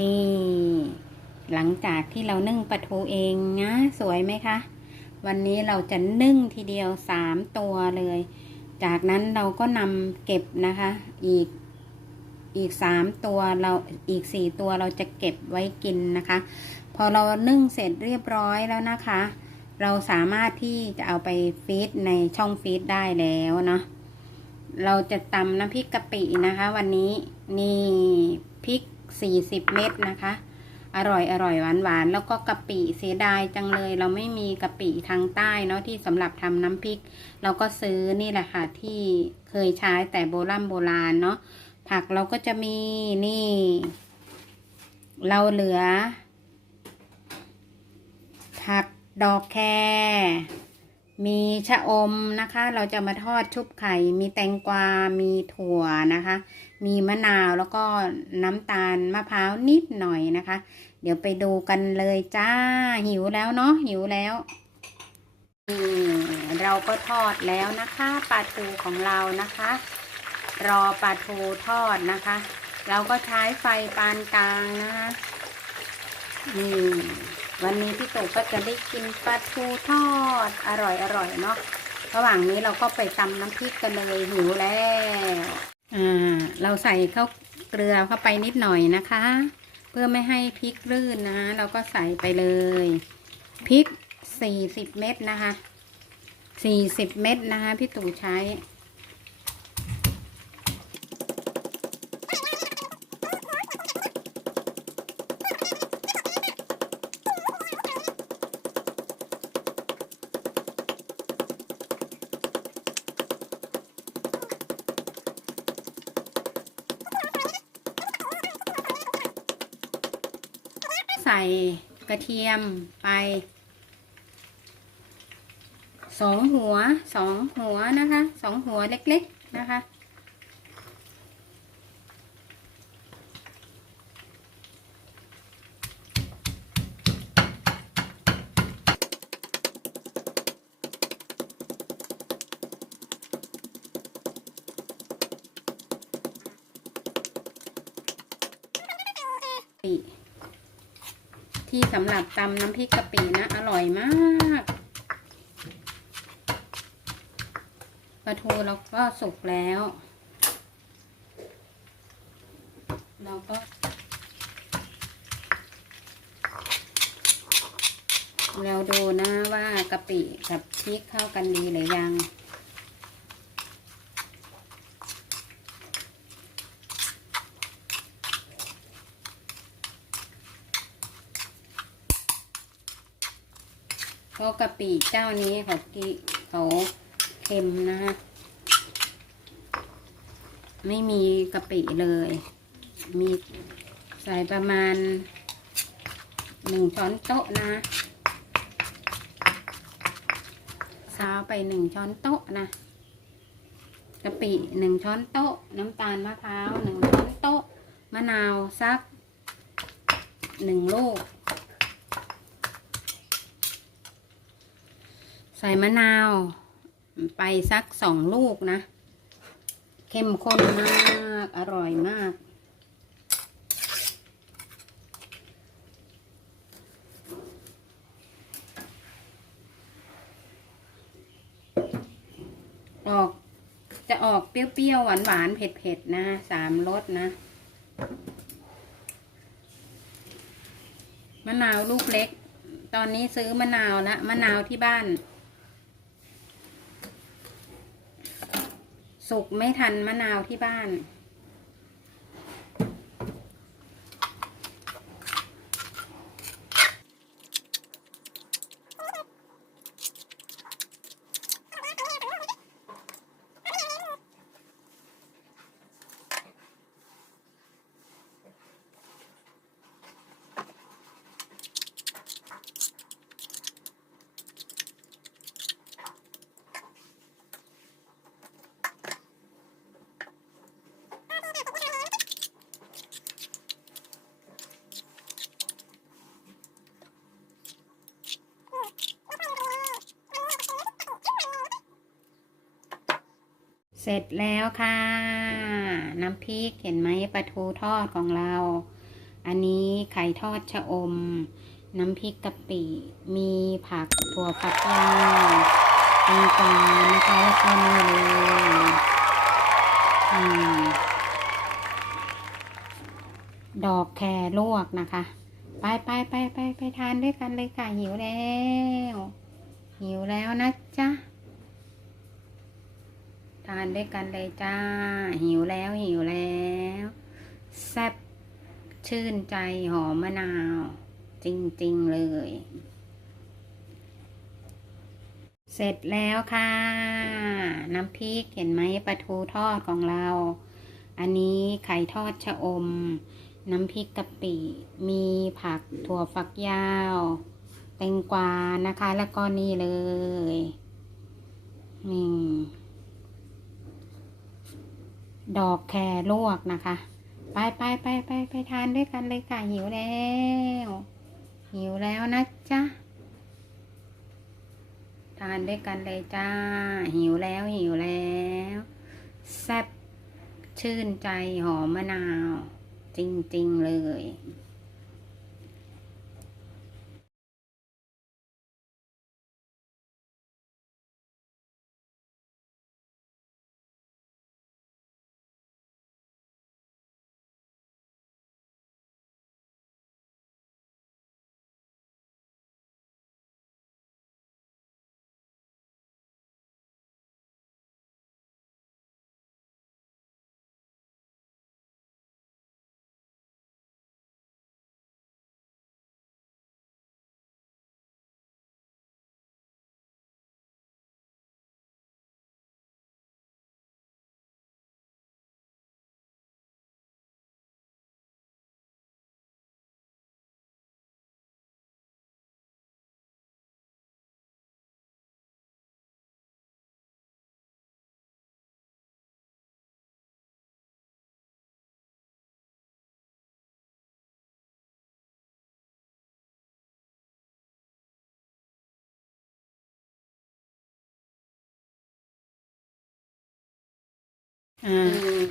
นี่ หลังจากที่เรานึ่งปลาทูเองนะสวยไหมคะ วันนี้เราจะนึ่งทีเดียวสามตัวเลย จากนั้นเราก็นำเก็บนะคะ อีกอีกสามตัวเราอีกสี่ตัวเราจะเก็บไว้กินนะคะ พอเรานึ่งเสร็จเรียบร้อยแล้วนะคะ เราสามารถที่จะเอาไปฟีดในช่องฟีดได้แล้วเนาะเราจะตำน้ำพริกกะปินะคะ วันนี้นี่พริก 40 เม็ดนะคะ อร่อยอร่อยหวานหวานแล้วก็กะปิเสียดายจังเลย เราไม่มีกะปิทางใต้เนาะที่สำหรับทำน้ำพริก เราก็ซื้อนี่แหละค่ะที่เคยใช้แต่โบราณโบราณเนาะผักเราก็จะมีนี่ เราเหลือ ผักดอกแคร มีชะอมนะคะ เราจะมาทอดชุบไข่ มีแตงกวา มีถั่วนะคะ มีมะนาวแล้วก็น้ำตาลมะพร้าวนิดหน่อยนะคะ เดี๋ยวไปดูกันเลยจ้า หิวแล้วเนาะ หิวแล้ว นี่เราก็ทอดแล้วนะคะปลาทูของเรานะคะ รอปลาทูทอดนะคะ เราก็ใช้ไฟปานกลางนะคะ นี่ วันนี้พี่ตู่ก็จะได้กินปลาทูทอดอร่อยอร่อยเนาะระหว่างนี้เราก็ไปตำน้ำพริกกันเลยหิวแล้วอ่าเราใส่ข้าวเกลือเข้าไปนิดหน่อยนะคะ เพื่อไม่ให้พริกลื่นนะ เราก็ใส่ไปเลยพริกสี่สิบเม็ดนะคะสี่สิบเม็ดนะคะพี่ตู่ใช้ ใส่กระเทียมไปสองหัวสองหัวนะคะสองหัวเล็กๆนะคะปิ ที่สำหรับตำน้ำพริกกะปินะ อร่อยมากปลาทูเราก็สุกแล้ว เราก็เราดูนะว่ากะปิกับพริกเข้ากันดีหรือยัง เพราะกะปิเจ้านี้เขากิเขาเค็มนะฮะไม่มีกะปิเลย มีใส่ประมาณหนึ่งช้อนโต๊ะนะซาวไปหนึ่งช้อนโต๊ะนะกะปิหนึ่งช้อนโต๊ะ น้ำตาลมะพร้าวหนึ่งช้อนโต๊ะ มะนาวสักหนึ่งลูก ใส่มะนาว ไปสักสองลูกนะ เข้มข้นมาก อร่อยมาก ออกจะออกเปรี้ยวๆ หวานๆ เผ็ดๆ นะสามรสนะ มะนาวลูกเล็ก ตอนนี้ซื้อมะนาวละมะนาวที่บ้าน สุกไม่ทันมะนาวที่บ้าน ร็จแล้วค่ะ น้ำพริกเห็นไหมปลาทูทอดของเรา อันนี้ไข่ทอดชะอม น้ำพริกกะปิ มีผักถั่วฝักยาวแตงกวานะคะแล้วก็นี่เลยอดอกแครลวกนะคะ ไปไปไปไปไปทานด้วยกันเลยค่ะ หิวแล้ว หิวแล้วนะจ๊ะ ทานด้วยกันเลยจ้า หิวแล้วหิวแล้ว แซ่บชื่นใจหอมมะนาว จริง ๆ เลย เสร็จแล้วค่ะ น้ำพริกเห็นไหมปลาทูทอดของเรา อันนี้ไข่ทอดชะอม น้ำพริกกะปิ มีผักถั่วฝักยาว แตงกวานะคะ แล้วก็นี่เลยนี่ ดอกแครลวกนะคะ ไปไปไปไปไปทานด้วยกันเลยค่ะหิวแล้ว หิวแล้วนะจ๊ะทานด้วยกันเลยจ้า หิวแล้วหิวแล้ว แซ่บชื่นใจหอมมะนาว จริง ๆ เลย Mm.